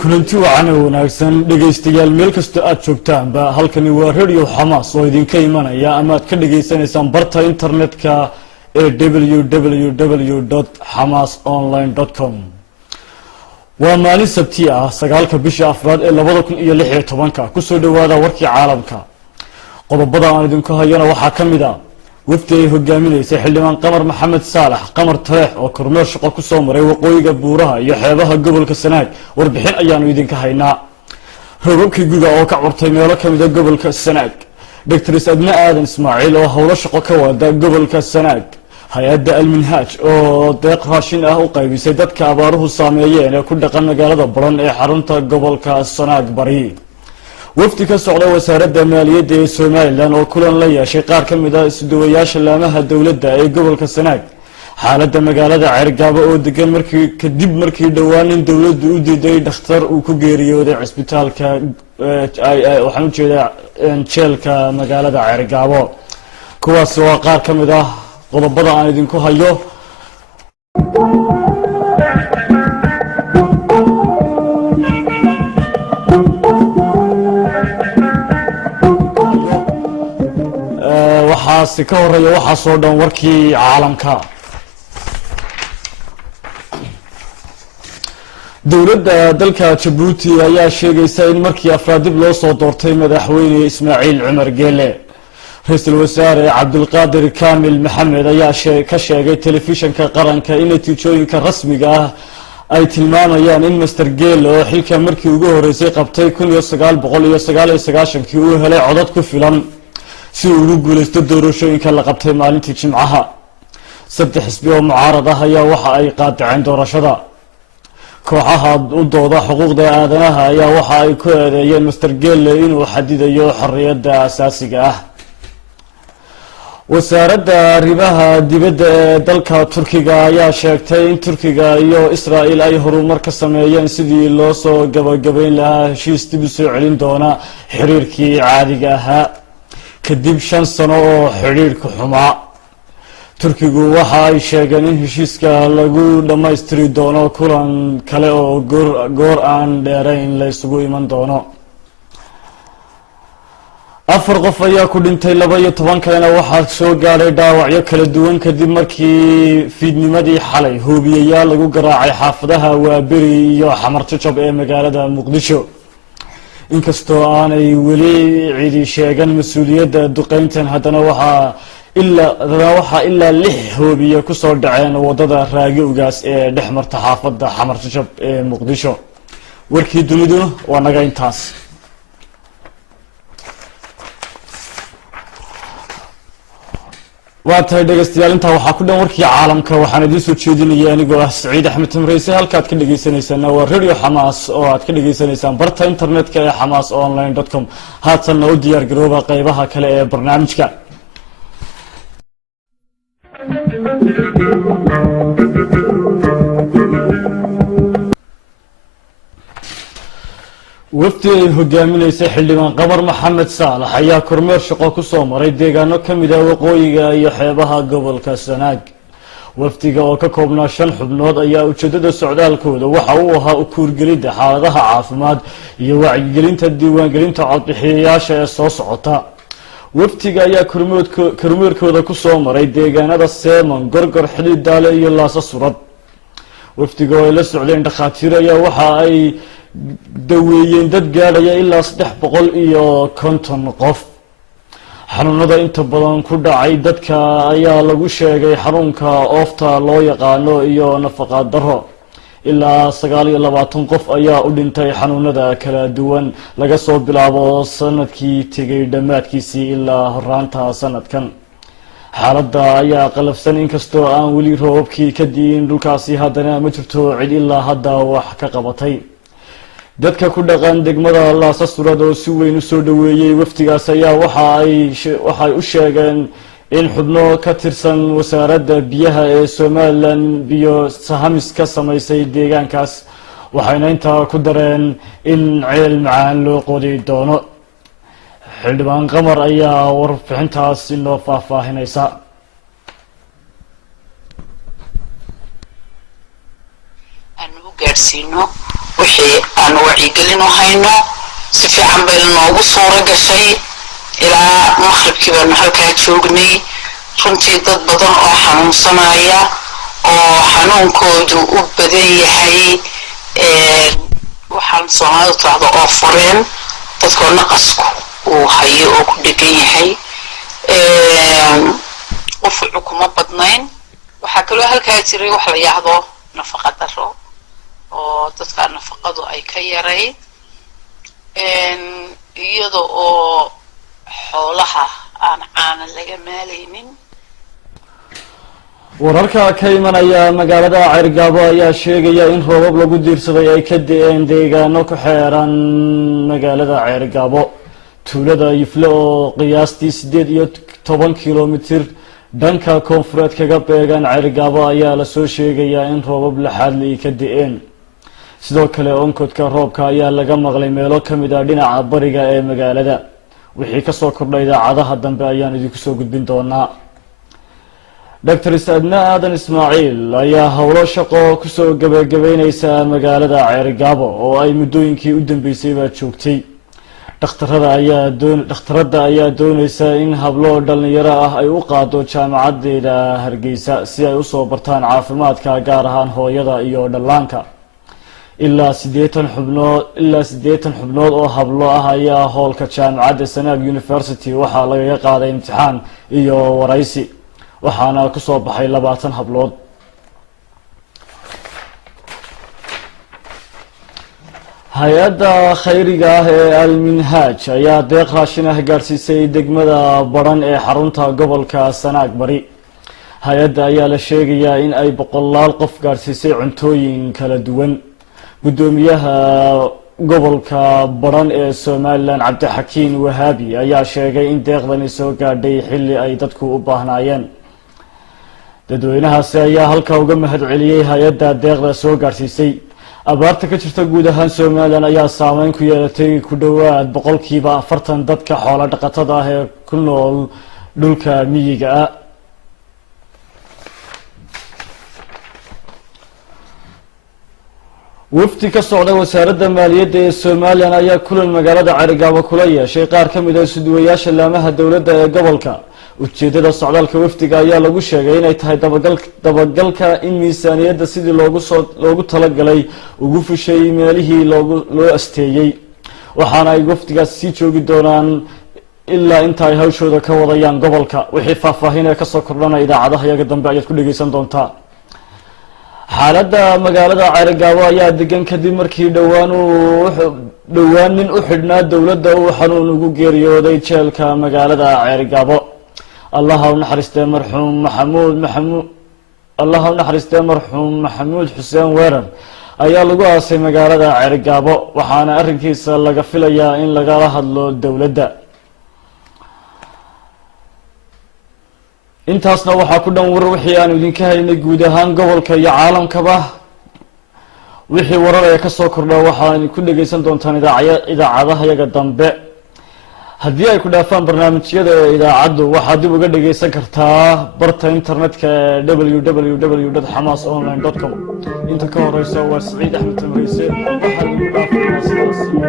kulanti wacan oo wanaagsan dhageystayaal meel kasta aad joogtaanba halkani waa radio Xamaas oo idinka imanaya ama aad ka dhageysanaysaan barta internetka ee www.hamasonline.com waa maalin sabti ah 9 bisha Afraad ee 2016 ku soo dhawaada warkii caalamka qodobada aan idinku hayana waxa kamid ah wafdi ay hogaaminaysa xildhibaan Qamar Maxamed Saalax Qamar Tareex oo kormeer shaqo ku soo maray waqooyiga buuraha iyo xeebaha gobolka Sanaag warbixin ayaanu idinka haynaa roobabkii guga oo ka curtay meelo kamid ah gobolka Sanaag Dr. Adna Aadan Ismaaciil oo hawlo shaqo ka wada gobolka Sanaag hay'adda Al-Minhaj oo deeq raashin ah u qaybisay dadka abaaruhu saameeyeen ee ku dhaqan magaalada Baran ee xarunta gobolka Sanaag bari wafdi ka socda wasaaradda maaliyadda ee Soomaaliland oo kulan la yeeshay qaar ka mid ah isduwayaasha laamaha dawladda ee gobolka Sanaag xaaladda magaalada Ceergaabo oo degan markii dhawaan dawladdu u diiday dhakhtar uu ku geeriyooday cisbitaalka waxaan u jeedaa jeelka magaalada Ceergaabo kuwaas waa qaar ka mid ah qodobada aan idinku hayo waxaasi ka horeeya waxa soo dhan warkii caalamka dawladda dalka Djibouti ayaa sheegaysa in markii afraad dib loo soo doortay madaxweyne Ismaaciil Cumar Geele ra'iisul wasaare Cabdulqaadir Kaamil Maxamed ayaa ka sheegay telefishinka qaranka in natiijooyinka rasmiga ah ay tilmaamayaan in Mr. Geele oo xilka markii ugu horeysay qabtay 1999 uu helay codad ku filan si uu ugu guuleysto doorashooyinka la qabtay maalintii Jimcaha saddex xisbi oo mucaarad ah ayaa waxa ay qaadaceen doorashada kooxaha u dooda xuquuqda aadanaha ayaa waxa ay ku eedeeyeen Mr. Geele inuu xadidayo xorriyadda asaasiga ah wasaaradda arrimaha dibadda ee dalka Turkiga ayaa sheegtay in Turkiga iyo Israa'iil ay horumar ka sameeyeen sidii loo soo gabagabayn lahaa heshiis dib u soo celin doona xiriirkii caadiga ahaa kadib 5 sano oo xiriirka xumaa Turkigu waxa ay sheegeen in heshiiska lagu dhameystiri doono kulan kale oo goor aan dheerayn la isugu iman doono afar qof ayaa ku dhintay 12 kalena waxa soo gaaray dhaawacyo kala duwan kadib markii fiidnimadii xalay hoobiyayaal lagu garaacay xaafadaha Waaberi iyo Xamar Jajab ee magaalada Muqdisho inkastoo aanay weli cidi sheegan mas'uuliyadda duqeyntan haddana waxa ilaa 6 hoobiye ku soo dhaceen wadada Raagowgaas ee dhexmarta xaafadda Xamar Jajab ee Muqdisho warkii dunidu waa naga intaas waatay dhageystayaal inta waxa ku dhan warkii caalamka waxaan idin soo jeedinayay anigoo ah Saciid Axmed Tamreese halka aad ka dhageysanaysaan waa radio Xamaas oo aad ka dhageysanaysaan barta internetka ee hamasonline.com haatan u diyaar garooba qaybaha kale ee barnaamijka wafdi ay hogaaminaysa xildhibaan Qamar Maxamed Saalax ayaa kormeer shaqo ku soo maray deegaano kamid ah waqooyiga iyo xeebaha gobolka Sanaag wafdiga oo ka koobnaa 5 xubnood ayaa ujeedada socdaalkooda waxa uu ahaa u kuurgelida xaaladaha caafimaad iyo wacyigelinta diiwaangelinta codbixiyayaasha ee soo socota wafdiga ayaa kormeerkooda ku soo maray deegaanada Seeman Gorgor Xidhiidhaale iyo Laasa Surad wafdiga oo la socdeen dhakhaatiir ayaa waxa ay daweeyeen dad gaadhaya ilaa 350 qof xanuunada inta badan ku dhacay dadka ayaa lagu sheegay xarunka oofta loo yaqaano iyo nafaqa daro ilaa 29 qof ayaa u dhintay xanuunada kala duwan laga soo bilaabo sanadkii tegay dhamaadkiisii ilaa horaanta sanadkan xaaladda ayaa qalafsan inkastoo aan weli roobkii ka diin dhulkaasi haddana ma jirto cid ilaa hadda wax ka qabatay dadka ku dhaqan degmada Laasa Surad oo si weyn u soo dhaweeyay waftigaas ayaa waxay u sheegeen in xubno ka tirsan wasaaradda biyaha ee Soomaaliland biyo sahamis ka samaysay deegaankaas waxayna intaa ku dareen in ceel macaan loo qodi doono. xildhibaan qamar ayaa warbixintaas inoo faahfaahinaysa. aanu gaarsiino wixii aan wacyigelin u hayno si fiican bay noogu suura gashay ilaa maqribkii baanu halkaa joognay. runtii dad badan oo xanuunsanaya oo xanuunkoodu u badan yahay waxaan soomaalidu tiraahdo oo fureen dadkoo naqasku uu hayo oo ku dhegan yahay qufucu kuma badnayn. waxaa kaloo halkaa jiray wax la yahdo nafaqa daro oo dadka nafaqadu ay ka yarayd iyada oo xoolaha aan caana laga maalaynin. wararka ka imanaya magaalada Ceergaabo ayaa sheegaya in roobab lagu diirsaday ay ka da'een deegaano ku xeeran magaalada Ceergaabo. tuulada Yifle oo qiyaastii 18 kilomitir dhanka koonfureed kaga beegan Ceergaabo ayaa la soo sheegayaa in roobab laxaad leh ka da'een. sidoo kale onkodka roobka ayaa laga maqlay meelo ka mid ah dhinaca bariga ee magaalada. wixii ka soo kordhay idaacadaha dambe ayaan idinku soo gudbin doonaa. Dr. Sadna Aadan Ismaaciil ayaa howlo shaqo ku soo gabagabeynaysa magaalada Ceergaabo oo ay muddooyinkii u dambeysay baa joogtay. dhakhtarada ayaa doonaysa in hablo dhalinyaro ah ay u qaado jaamacadeeda Hargeysa si ay u soo bartaan caafimaadka gaar ahaan hooyada iyo dhallaanka. ilaa 80 xubnood oo hablo ah ayaa howlka jaamacadda Sanaag University waxaa laga qaaday imtixaan iyo waraysi, waxaana ku soo baxay 20 hablood. hay-adda khayriga ah ee Al-Minhaaj ayaa deeq raashin ah gaarsiisay degmada Baran ee xarunta gobolka Sanaag Bari. hay-adda ayaa la sheegayaa in ay 100 qof gaarsiisay cuntooyin kala duwan. gudoomiyaha gobolka Baran ee Somaliland Cabdixakiin Wahaabi ayaa sheegay in deeqdani soo gaadhay xilli ay dadku u baahnaayeen. dadweynahaasi ayaa halkaa uga mahad celiyay hay-adda deeqda soo gaarsiisay. abaarta ka jirta guud ahaan Somaliland ayaa saameyn ku yeelatay ku dhawaad 40% dadka xoolo dhaqatada ah ee ku nool dhulka miyiga ah. wafdi ka socda wasaaradda maaliyadda ee Somaliland ayaa kulan magaalada Ceergaabo kula yeeshay qaar ka mid ah suduwayaasha laamaha dowladda ee gobolka. ujeedada socdaalka wafdiga ayaa lagu sheegay inay tahay dabagalka in miisaaniyadda sidii loogu talagalay ugu fushay meelihii loo asteeyay. waxaana ay wafdigaas sii joogi doonaan ilaa inta ay hawshooda ka wadayaan gobolka. wixii faahfaahin ee kasoo kordhana idaacadaha iyaga dambe ayaad ku dhageysan doontaa. xaaladda magaalada Ceergaabo ayaa degan kadib markii dhowaan nin u xidhnaa dowladda uu xanuun ugu geeriyooday jeelka magaalada Ceergaabo. allah u naxariistay marxuum maxamuud xuseen weerar ayaa lagu aasay magaalada Ceergaabo, waxaana arrinkiisa laga filayaa in lagala hadlo dowladda. intaasna waxaa ku dhan warar wixii aan idinka haynay guud ahaan gobolka iyo caalamkaba. wixii warar ee ka soo kordha waxaan ku dhageysan doontaan idaacadaha yaga dambe. haddii ay ku dhaafaan barnaamijyada idaacaddu waxaad dib uga dhageysan kartaa barta internetka ee www.hamasonline.com. inta ka horeysa waa Saciid Axmed Tamriise. waxaa lagu dhaafayaa sidaas iyo